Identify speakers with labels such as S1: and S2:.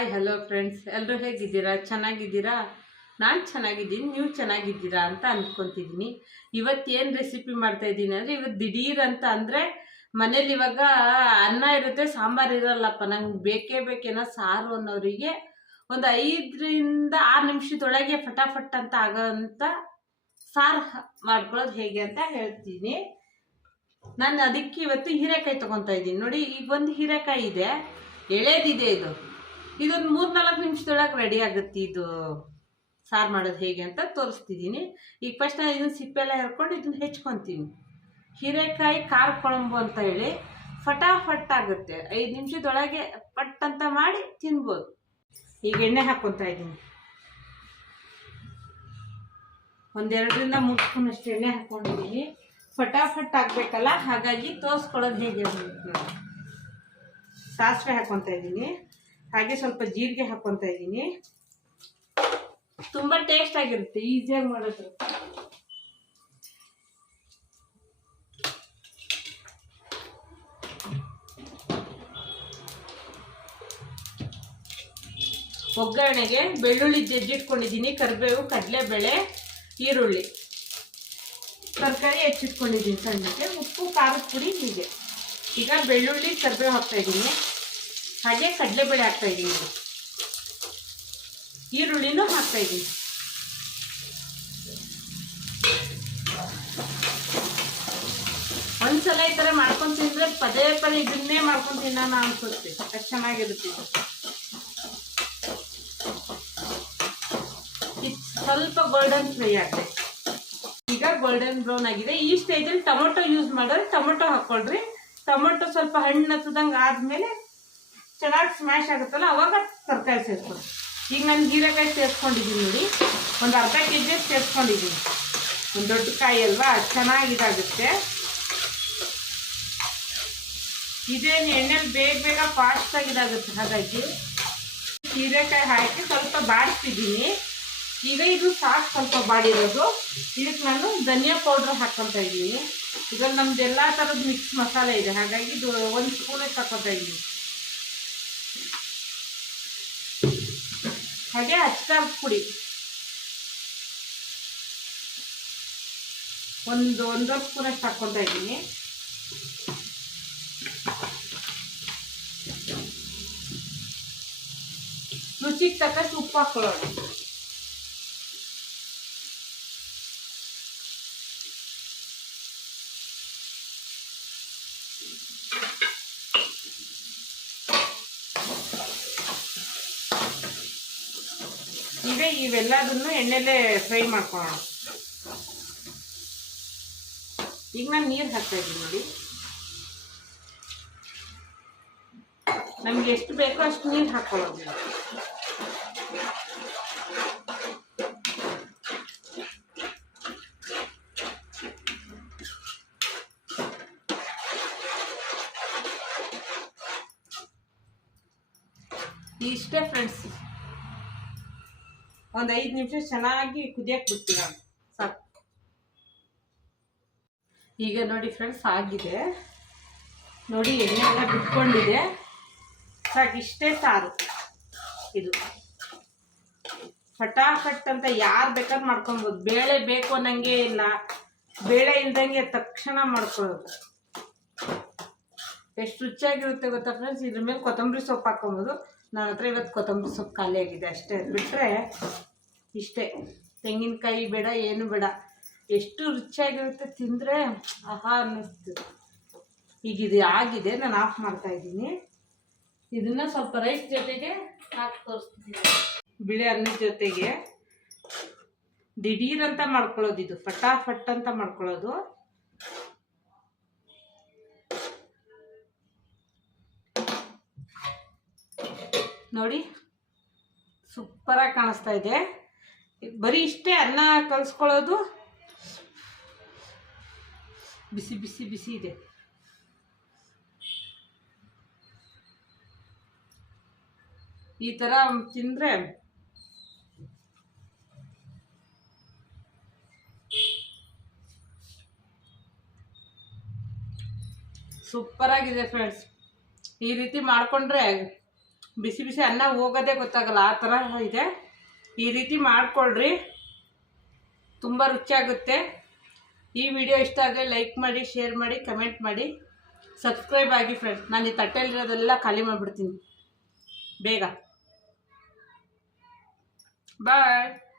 S1: Hi hello friends ಎಲ್ಲರೂ ಹೇಗಿದ್ದೀರಾ? ಚೆನ್ನಾಗಿದ್ದೀರಾ? ನಾನು ಚೆನ್ನಾಗಿದ್ದೀನಿ, ನೀವು ಚೆನ್ನಾಗಿದ್ದೀರಾ ಅಂತ ಅಂದ್ಕೊತಿದ್ದೀನಿ ಇವತ್ತೇನು ರೆಸಿಪಿ ಮಾಡ್ತಾ ಇದ್ದೀನಿ ಅಂದರೆ ಇವತ್ತು ದಿಢೀರ್ ಅಂತ ಅಂದರೆ, ಮನೇಲಿ ಇವಾಗ ಅನ್ನ ಇರುತ್ತೆ, ಸಾಂಬಾರು ಇರಲ್ಲಪ್ಪ. ನಂಗೆ ಬೇಕೇ ಬೇಕೇನೋ ಸಾರು ಅನ್ನೋರಿಗೆ ಒಂದು ಐದರಿಂದ ಆರು ನಿಮಿಷದೊಳಗೆ ಫಟಾಫಟ್ ಅಂತ ಆಗೋಂಥ ಸಾರು ಮಾಡ್ಕೊಳ್ಳೋದು ಹೇಗೆ ಅಂತ ಹೇಳ್ತೀನಿ. ನಾನು ಅದಕ್ಕೆ ಇವತ್ತು ಹೀರೆಕಾಯಿ ತೊಗೊತಾ ಇದ್ದೀನಿ. ನೋಡಿ, ಈಗ ಒಂದು ಹೀರೆಕಾಯಿ ಇದೆ. ಎಳೆದಿದೆ ಇದು. ಇದೊಂದು ಮೂರು ನಾಲ್ಕು ನಿಮಿಷದೊಳಗೆ ರೆಡಿ ಆಗುತ್ತೆ ಇದು. ಸಾರು ಮಾಡೋದು ಹೇಗೆ ಅಂತ ತೋರಿಸ್ತಿದ್ದೀನಿ ಈಗ ಫಸ್ಟ್ ನಾನು ಇದನ್ನು ಸಿಪ್ಪೆಲ್ಲ ಹರ್ಕೊಂಡು ಇದನ್ನ ಹೆಚ್ಕೊತೀನಿ. ಹೀರೆಕಾಯಿ, ಖಾರ, ಕೊಳಂಬು ಅಂತ ಹೇಳಿ ಫಟಾಫಟ್ ಆಗುತ್ತೆ. ಐದು ನಿಮಿಷದೊಳಗೆ ಪಟ್ ಅಂತ ಮಾಡಿ ತಿನ್ಬೋದು. ಈಗ ಎಣ್ಣೆ ಹಾಕ್ಕೊತಾ ಇದ್ದೀನಿ. ಒಂದೆರಡರಿಂದ ಮೂರು ಸ್ಪೂನ್ ಅಷ್ಟು ಎಣ್ಣೆ ಹಾಕ್ಕೊಂಡಿದ್ದೀನಿ ಫಟಾಫಟ್ ಆಗಬೇಕಲ್ಲ? ಹಾಗಾಗಿ ತೋರಿಸ್ಕೊಳ್ಳೋದು ಹೇಗೆ. ಸಾಸಿವೆ ಹಾಕ್ಕೊತಾ ಇದ್ದೀನಿ. ಹಾಗೆ ಸ್ವಲ್ಪ ಜೀರಿಗೆ ಹಾಕ್ಕೊತಾ ಇದ್ದೀನಿ. ತುಂಬ ಟೇಸ್ಟ್ ಆಗಿರುತ್ತೆ ಈಸಿಯಾಗಿ ಮಾಡೋದು. ಒಗ್ಗರಣೆಗೆ ಬೆಳ್ಳುಳ್ಳಿ ಜಜ್ಜಿಟ್ಕೊಂಡಿದ್ದೀನಿ ಕರಿಬೇವು, ಕಡಲೆಬೇಳೆ, ಈರುಳ್ಳಿ. ತರಕಾರಿ ಹೆಚ್ಚಿಟ್ಕೊಂಡಿದ್ದೀನಿ ಸಣ್ಣಕ್ಕೆ, ಉಪ್ಪು, ಖಾರದ ಪುಡಿ ಹೀಗೆ. ಈಗ ಬೆಳ್ಳುಳ್ಳಿ, ಕರಿಬೇವು ಹಾಕ್ತಾ ಇದ್ದೀನಿ. ಹಾಗೆ ಕಡಲೆಬೇಳೆ ಹಾಕ್ತಾ ಇದ್ದೀನಿ. ಈರುಳ್ಳಿನೂ ಹಾಕ್ತಾ ಇದ್ದೀನಿ. ಒಂದ್ಸಲ ಈ ಥರ ಮಾಡ್ಕೊಂಡು ತಿಂದ್ರೆ ಪದೇ ಪದೇ ಇದನ್ನೇ ಮಾಡ್ಕೊಂಡು ತಿನ್ನೋಣ ಅನ್ಸುತ್ತೆ. ಅಷ್ಟು ಚೆನ್ನಾಗಿರುತ್ತೆ ಸ್ವಲ್ಪ ಗೋಲ್ಡನ್ ಫ್ರೈ ಆಗಬೇಕು ಈಗ ಗೋಲ್ಡನ್ ಬ್ರೌನ್ ಆಗಿದೆ. ಈ ಸ್ಟೇಜಲ್ಲಿ ಟೊಮೊಟೊ ಯೂಸ್ ಮಾಡಿದ್ರೆ ಟೊಮೊಟೊ ಹಾಕ್ಕೊಳ್ರಿ ಟೊಮೊಟೊ ಸ್ವಲ್ಪ ಹಣ್ಣು ಹತ್ತದಂಗೆ ಆದಮೇಲೆ ಚೆನ್ನಾಗಿ ಸ್ಮ್ಯಾಶ್ ಆಗುತ್ತಲ್ಲ, ಅವಾಗ ತರಕಾರಿ ಸೇರಿಸ್ಕೊಂಡು ಈಗ ನಾನು ಹೀರೆಕಾಯಿ ಸೇರಿಸ್ಕೊಂಡಿದ್ದೀನಿ ನೋಡಿ. ಒಂದು ಅರ್ಧ ಕೆ ಜಿ ಸೇರಿಸ್ಕೊಂಡಿದ್ದೀನಿ. ಒಂದು ದೊಡ್ಡ ಕಾಯಿ ಅಲ್ವಾ ಚೆನ್ನಾಗಿದಾಗುತ್ತೆ ಇದೇನು ಎಣ್ಣೆಲಿ ಬೇಗ ಬೇಗ ಫಾಸ್ಟಾಗಿ ಇದಾಗುತ್ತೆ, ಹಾಗಾಗಿ ಹೀರೆಕಾಯಿ ಹಾಕಿ ಸ್ವಲ್ಪ ಬಾಡಿಸ್ತಿದ್ದೀನಿ. ಈಗ ಇದು ಸಾಕು ಸ್ವಲ್ಪ ಬಾಡಿರೋದು. ಇದಕ್ಕೆ ನಾನು ಧನಿಯಾ ಪೌಡ್ರ್ ಹಾಕ್ಕೊತಾ ಇದ್ದೀನಿ ಇದ್ರಲ್ಲಿ ನಮ್ದು ಎಲ್ಲ ಥರದ ಮಿಕ್ಸ್ ಮಸಾಲೆ ಇದೆ, ಹಾಗಾಗಿ ಇದು ಒಂದು ಸ್ಪೂನಿಗೆ ಹಾಕ್ಕೊತಾ ಇದ್ದೀನಿ ಹಾಗೆ ಅಚ್ಕಾರದ ಪುಡಿ. ಒಂದು ಒಂದೂವರೆ ಸ್ಪೂನಷ್ಟು ಹಾಕ್ಕೊತಾ ಇದ್ದೀನಿ. ರುಚಿಗೆ ತಕ್ಕಷ್ಟು ಉಪ್ಪು ಹಾಕೊಳ್ಳೋಣ. ಈಗ ಇವೆಲ್ಲದನ್ನು ಎಣ್ಣೆಲೆ ಫ್ರೈ ಮಾಡ್ಕೊಳ್ಳೋಣ. ಈಗ ನಾನು ನೀರು ಹಾಕ್ತಾ ಇದ್ದೀನಿ ನೋಡಿ. ನಮ್ಗೆ ಎಷ್ಟು ಬೇಕೋ ಅಷ್ಟು ನೀರು ಹಾಕೊಳ್ಳೋದು ಇಷ್ಟೇ ಫ್ರೆಂಡ್ಸ್ ಒಂದು ಐದು ನಿಮಿಷ ಚೆನ್ನಾಗಿ ಕುದಿಯಕ್ಕೆ ಬಿಡ್ತೀವಿ ಸಾಕು. ಈಗ ನೋಡಿ ಫ್ರೆಂಡ್ಸ್ ಆಗಿದೆ. ನೋಡಿ, ಎಣ್ಣೆ ಎಲ್ಲ ಬಿಟ್ಕೊಂಡಿದೆ. ಸಾಕು, ಇಷ್ಟೇ ಸಾರು. ಇದು. ಫಟಾಫಟ್ ಅಂತ ಯಾರು ಬೇಕಾದ್ರೂ ಮಾಡ್ಕೊಬೋದು. ಬೇಳೆ ಬೇಕು ಅನ್ನಂಗೆ ಇಲ್ಲ. ಬೇಳೆ ಇಲ್ದಂಗೆ ತಕ್ಷಣ ಮಾಡ್ಕೊಳ್ಳೋದು. ಎಷ್ಟು ರುಚಿಯಾಗಿರುತ್ತೆ ಗೊತ್ತಾ ಫ್ರೆಂಡ್ಸ್ ಇದ್ರ ಮೇಲೆ ಕೊತ್ತಂಬರಿ ಸೊಪ್ಪು ಹಾಕೊಬೋದು ನನ್ನ ಹತ್ರ ಇವತ್ತು ಕೊತ್ತಂಬರಿ ಸೊಪ್ಪು ಖಾಲಿ ಆಗಿದೆ ಅಷ್ಟೇ ಬಿಟ್ಟರೆ ಇಷ್ಟೇ. ತೆಂಗಿನಕಾಯಿ ಬೇಡ, ಏನು ಬೇಡ. ಎಷ್ಟು ರುಚಿಯಾಗಿರುತ್ತೆ ತಿಂದರೆ ಆಹಾ ಅನ್ನಿಸ್ತು. ಈಗ ಇದು ಆಗಿದೆ, ನಾನು ಆಫ್ ಮಾಡ್ತಾ ಇದ್ದೀನಿ. ಇದನ್ನು ಸ್ವಲ್ಪ ರೈಸ್ ಜೊತೆಗೆ ಹಾಕಿ ತೋರಿಸ್ತಿದ್ದೀನಿ ಬಿಳಿ ಅನ್ನದ ಜೊತೆಗೆ ಅಂತ ಮಾಡ್ಕೊಳ್ಳೋದು ಇದು, ಫಟಾಫಟ್ ಅಂತ ಮಾಡ್ಕೊಳ್ಳೋದು. ನೋಡಿ, ಸೂಪರಾಗಿ ಕಾಣಿಸ್ತಾ ಇದೆ. ಬರೀ ಇಷ್ಟೇ ಅನ್ನ ಕಲಿಸ್ಕೊಳ್ಳೋದು. ಬಿಸಿ ಬಿಸಿ ಬಿಸಿ ಇದೆ. ಈ ಥರ ತಿಂದರೆ ಸೂಪರಾಗಿದೆ ಫ್ರೆಂಡ್ಸ್ ಈ ರೀತಿ ಮಾಡಿಕೊಂಡ್ರೆ ಬಿಸಿ ಬಿಸಿ ಅನ್ನ ಹೋಗೋದೇ ಗೊತ್ತಾಗಲ್ಲ, ಆ ಥರ ಇದೆ. ಈ ರೀತಿ ಮಾಡ್ಕೊಳ್ರಿ. ತುಂಬ ರುಚಿಯಾಗುತ್ತೆ ಈ ವಿಡಿಯೋ ಇಷ್ಟ ಆದರೆ ಲೈಕ್ ಮಾಡಿ, ಶೇರ್ ಮಾಡಿ, ಕಮೆಂಟ್ ಮಾಡಿ. ಸಬ್ಸ್ಕ್ರೈಬ್ ಆಗಿ ಫ್ರೆಂಡ್ಸ್ ನಾನು ಈ ತಟ್ಟೆಯಲ್ಲಿರೋದೆಲ್ಲ ಖಾಲಿ ಮಾಡಿಬಿಡ್ತೀನಿ. ಬೇಗ. ಬಾಯ್.